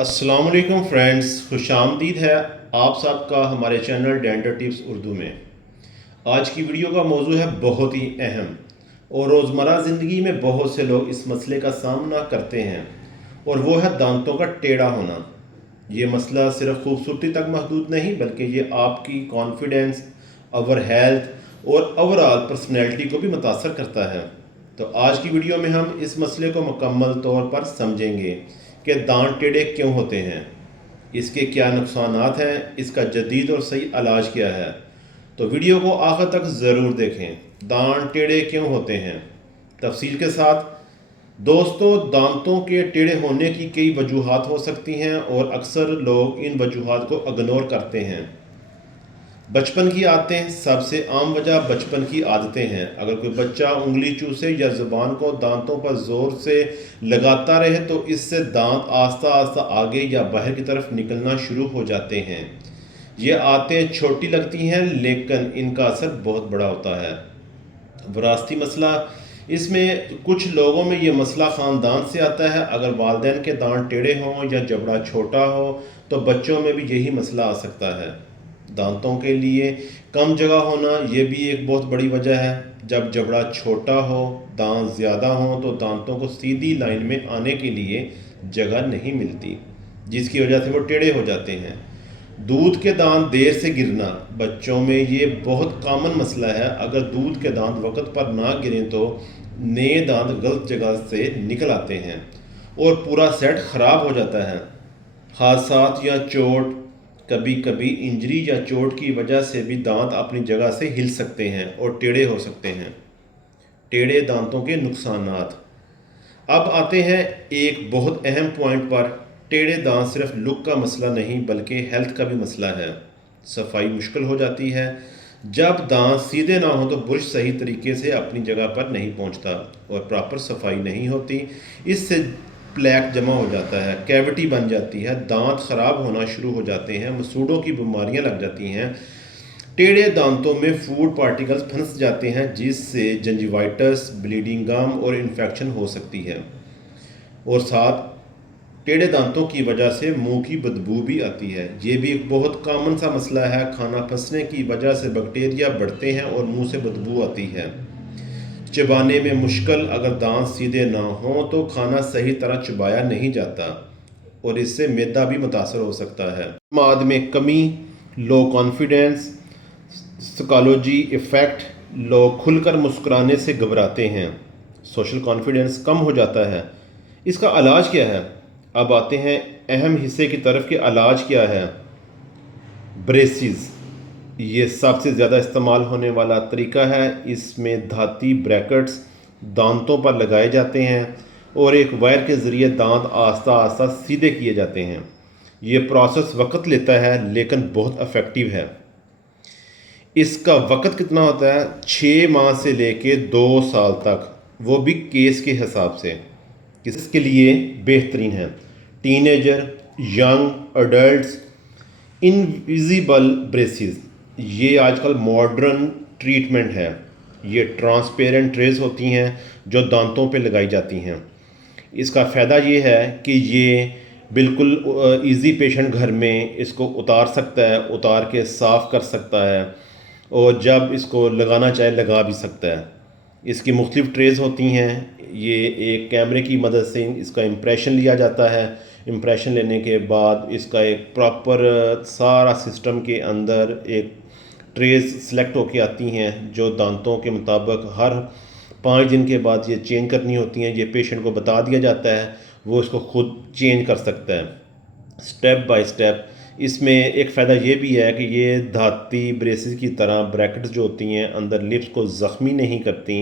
السلام علیکم فرینڈز، خوش آمدید ہے آپ سب کا ہمارے چینل ڈینٹل ٹپس اردو میں۔ آج کی ویڈیو کا موضوع ہے بہت ہی اہم، اور روزمرہ زندگی میں بہت سے لوگ اس مسئلے کا سامنا کرتے ہیں، اور وہ ہے دانتوں کا ٹیڑھا ہونا۔ یہ مسئلہ صرف خوبصورتی تک محدود نہیں، بلکہ یہ آپ کی کانفیڈنس، اوور ہیلتھ اور اوورآل پرسنالٹی کو بھی متاثر کرتا ہے۔ تو آج کی ویڈیو میں ہم اس مسئلے کو مکمل طور پر سمجھیں گے کہ دانت ٹیڑھے کیوں ہوتے ہیں، اس کے کیا نقصانات ہیں، اس کا جدید اور صحیح علاج کیا ہے۔ تو ویڈیو کو آخر تک ضرور دیکھیں۔ دانت ٹیڑھے کیوں ہوتے ہیں، تفصیل کے ساتھ۔ دوستو، دانتوں کے ٹیڑھے ہونے کی کئی وجوہات ہو سکتی ہیں، اور اکثر لوگ ان وجوہات کو اگنور کرتے ہیں۔ بچپن کی عادتیں سب سے عام وجہ بچپن کی عادتیں ہیں۔ اگر کوئی بچہ انگلی چوسے یا زبان کو دانتوں پر زور سے لگاتا رہے تو اس سے دانت آہستہ آہستہ آگے یا باہر کی طرف نکلنا شروع ہو جاتے ہیں۔ یہ عادتیں چھوٹی لگتی ہیں، لیکن ان کا اثر بہت بڑا ہوتا ہے۔ وراثتی مسئلہ، اس میں کچھ لوگوں میں یہ مسئلہ خاندان سے آتا ہے۔ اگر والدین کے دانت ٹیڑھے ہوں یا جبڑا چھوٹا ہو تو بچوں میں بھی یہی مسئلہ آ سکتا ہے۔ دانتوں کے لیے کم جگہ ہونا یہ بھی ایک بہت بڑی وجہ ہے۔ جب جبڑا چھوٹا ہو، دانت زیادہ ہوں تو دانتوں کو سیدھی لائن میں آنے کے لیے جگہ نہیں ملتی، جس کی وجہ سے وہ ٹیڑھے ہو جاتے ہیں۔ دودھ کے دانت دیر سے گرنا، بچوں میں یہ بہت کامن مسئلہ ہے۔ اگر دودھ کے دانت وقت پر نہ گریں تو نئے دانت غلط جگہ سے نکل آتے ہیں اور پورا سیٹ خراب ہو جاتا ہے۔ حادثات یا چوٹ، کبھی کبھی انجری یا چوٹ کی وجہ سے بھی دانت اپنی جگہ سے ہل سکتے ہیں اور ٹیڑھے ہو سکتے ہیں۔ ٹیڑھے دانتوں کے نقصانات۔ اب آتے ہیں ایک بہت اہم پوائنٹ پر۔ ٹیڑھے دانت صرف لک کا مسئلہ نہیں بلکہ ہیلتھ کا بھی مسئلہ ہے۔ صفائی مشکل ہو جاتی ہے۔ جب دانت سیدھے نہ ہوں تو برش صحیح طریقے سے اپنی جگہ پر نہیں پہنچتا اور پراپر صفائی نہیں ہوتی۔ اس سے پلیک جمع ہو جاتا ہے، کیوٹی بن جاتی ہے، دانت خراب ہونا شروع ہو جاتے ہیں، مسوڑوں کی بیماریاں لگ جاتی ہیں۔ ٹیڑھے دانتوں میں فوڈ پارٹیکلز پھنس جاتے ہیں، جس سے جنجیوائٹس، بلیڈنگ گم اور انفیکشن ہو سکتی ہے، اور ساتھ ٹیڑھے دانتوں کی وجہ سے منہ کی بدبو بھی آتی ہے۔ یہ بھی ایک بہت کامن سا مسئلہ ہے۔ کھانا پھنسنے کی وجہ سے بیکٹیریا بڑھتے ہیں اور منہ سے بدبو آتی ہے۔ چبانے میں مشکل، اگر دانت سیدھے نہ ہوں تو کھانا صحیح طرح چبایا نہیں جاتا اور اس سے معدہ بھی متاثر ہو سکتا ہے۔ اعتماد میں کمی، لو کانفیڈنس، سائیکالوجی ایفیکٹ، لوگ کھل کر مسکرانے سے گھبراتے ہیں، سوشل کانفیڈنس کم ہو جاتا ہے۔ اس کا علاج کیا ہے؟ اب آتے ہیں اہم حصے کی طرف کہ علاج کیا ہے۔ بریسز، یہ سب سے زیادہ استعمال ہونے والا طریقہ ہے۔ اس میں دھاتی بریکٹس دانتوں پر لگائے جاتے ہیں اور ایک وائر کے ذریعے دانت آہستہ آہستہ سیدھے کیے جاتے ہیں۔ یہ پروسیس وقت لیتا ہے لیکن بہت افیکٹو ہے۔ اس کا وقت کتنا ہوتا ہے؟ 6 ماہ سے لے کے 2 سال تک، وہ بھی کیس کے حساب سے۔ کس کے لیے بہترین ہے؟ Ten ager, young adults. Invisible braces, یہ آج کل ماڈرن ٹریٹمنٹ ہے۔ یہ ٹرانسپیرنٹ ٹریز ہوتی ہیں جو دانتوں پہ لگائی جاتی ہیں۔ اس کا فائدہ یہ ہے کہ یہ بالکل ایزی پیشنٹ گھر میں اس کو اتار سکتا ہے، اتار کے صاف کر سکتا ہے، اور جب اس کو لگانا چاہے لگا بھی سکتا ہے۔ اس کی مختلف ٹریز ہوتی ہیں۔ یہ ایک کیمرے کی مدد سے اس کا امپریشن لیا جاتا ہے۔ امپریشن لینے کے بعد اس کا ایک پراپر سارا سسٹم کے اندر ایک ٹریز سلیکٹ ہو کے آتی ہیں جو دانتوں کے مطابق ہر 5 دن کے بعد یہ چینج کرنی ہوتی ہیں۔ یہ پیشنٹ کو بتا دیا جاتا ہے، وہ اس کو خود چینج کر سکتا ہے سٹیپ بائی سٹیپ۔ اس میں ایک فائدہ یہ بھی ہے کہ یہ دھاتی بریسز کی طرح بریکٹس جو ہوتی ہیں اندر لپس کو زخمی نہیں کرتی۔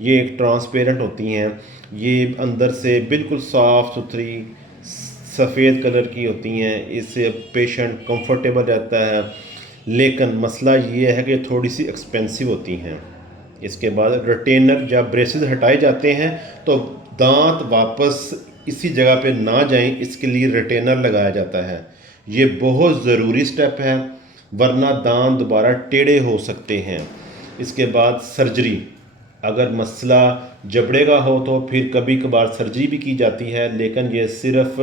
یہ ایک ٹرانسپیرنٹ ہوتی ہیں، یہ اندر سے بالکل صاف ستھری سفید کلر کی ہوتی ہیں۔ اس سے پیشنٹ کمفرٹیبل رہتا ہے، لیکن مسئلہ یہ ہے کہ تھوڑی سی ایکسپینسو ہوتی ہیں۔ اس کے بعد ریٹینر، جب بریسز ہٹائے جاتے ہیں تو دانت واپس اسی جگہ پہ نہ جائیں، اس کے لیے ریٹینر لگایا جاتا ہے۔ یہ بہت ضروری سٹیپ ہے، ورنہ دانت دوبارہ ٹیڑھے ہو سکتے ہیں۔ اس کے بعد سرجری، اگر مسئلہ جبڑے کا ہو تو پھر کبھی کبھار سرجری بھی کی جاتی ہے، لیکن یہ صرف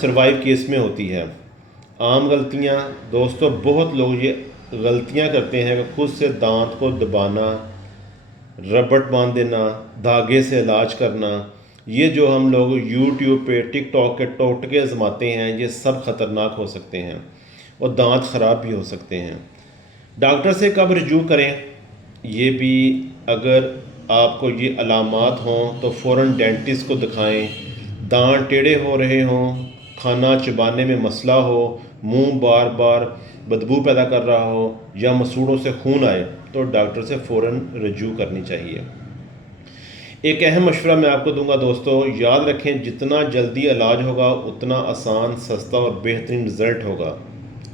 سروائیو کیس میں ہوتی ہے۔ عام غلطیاں دوستو، بہت لوگ یہ غلطیاں کرتے ہیں کہ خود سے دانت کو دبانا، ربٹ باندھ دینا، دھاگے سے علاج کرنا۔ یہ جو ہم لوگ یوٹیوب پہ ٹک ٹاک کے ٹوٹکے آزماتے ہیں، یہ سب خطرناک ہو سکتے ہیں اور دانت خراب بھی ہو سکتے ہیں۔ ڈاکٹر سے کب رجوع کریں؟ یہ بھی اگر آپ کو یہ علامات ہوں تو فوراً ڈینٹسٹ کو دکھائیں۔ دانت ٹیڑھے ہو رہے ہوں، کھانا چبانے میں مسئلہ ہو، منہ بار بار بدبو پیدا کر رہا ہو یا مسوڑوں سے خون آئے تو ڈاکٹر سے فوراً رجوع کرنی چاہیے۔ ایک اہم مشورہ میں آپ کو دوں گا دوستو، یاد رکھیں جتنا جلدی علاج ہوگا اتنا آسان، سستا اور بہترین رزلٹ ہوگا۔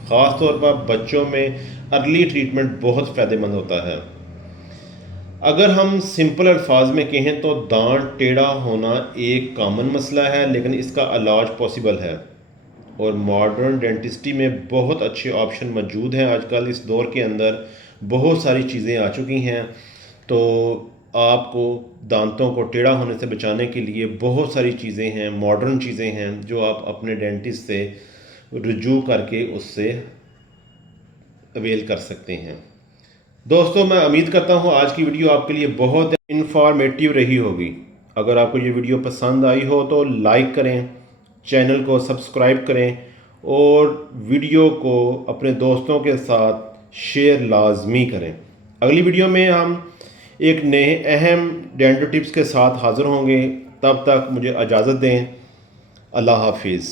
خاص طور پر بچوں میں ارلی ٹریٹمنٹ بہت فائدہ مند ہوتا ہے۔ اگر ہم سمپل الفاظ میں کہیں تو دانت ٹیڑھا ہونا ایک کامن مسئلہ ہے، لیکن اس کا علاج پاسبل ہے، اور ماڈرن ڈینٹسٹری میں بہت اچھے آپشن موجود ہیں۔ آج کل اس دور کے اندر بہت ساری چیزیں آ چکی ہیں، تو آپ کو دانتوں کو ٹیڑھا ہونے سے بچانے کے لیے بہت ساری چیزیں ہیں، ماڈرن چیزیں ہیں جو آپ اپنے ڈینٹسٹ سے رجوع کر کے اس سے اویل کر سکتے ہیں۔ دوستو، میں امید کرتا ہوں آج کی ویڈیو آپ کے لیے بہت انفارمیٹیو رہی ہوگی۔ اگر آپ کو یہ ویڈیو پسند آئی ہو تو لائک کریں، چینل کو سبسکرائب کریں اور ویڈیو کو اپنے دوستوں کے ساتھ شیئر لازمی کریں۔ اگلی ویڈیو میں ہم ایک نئے اہم ڈینٹل ٹپس کے ساتھ حاضر ہوں گے۔ تب تک مجھے اجازت دیں۔ اللہ حافظ۔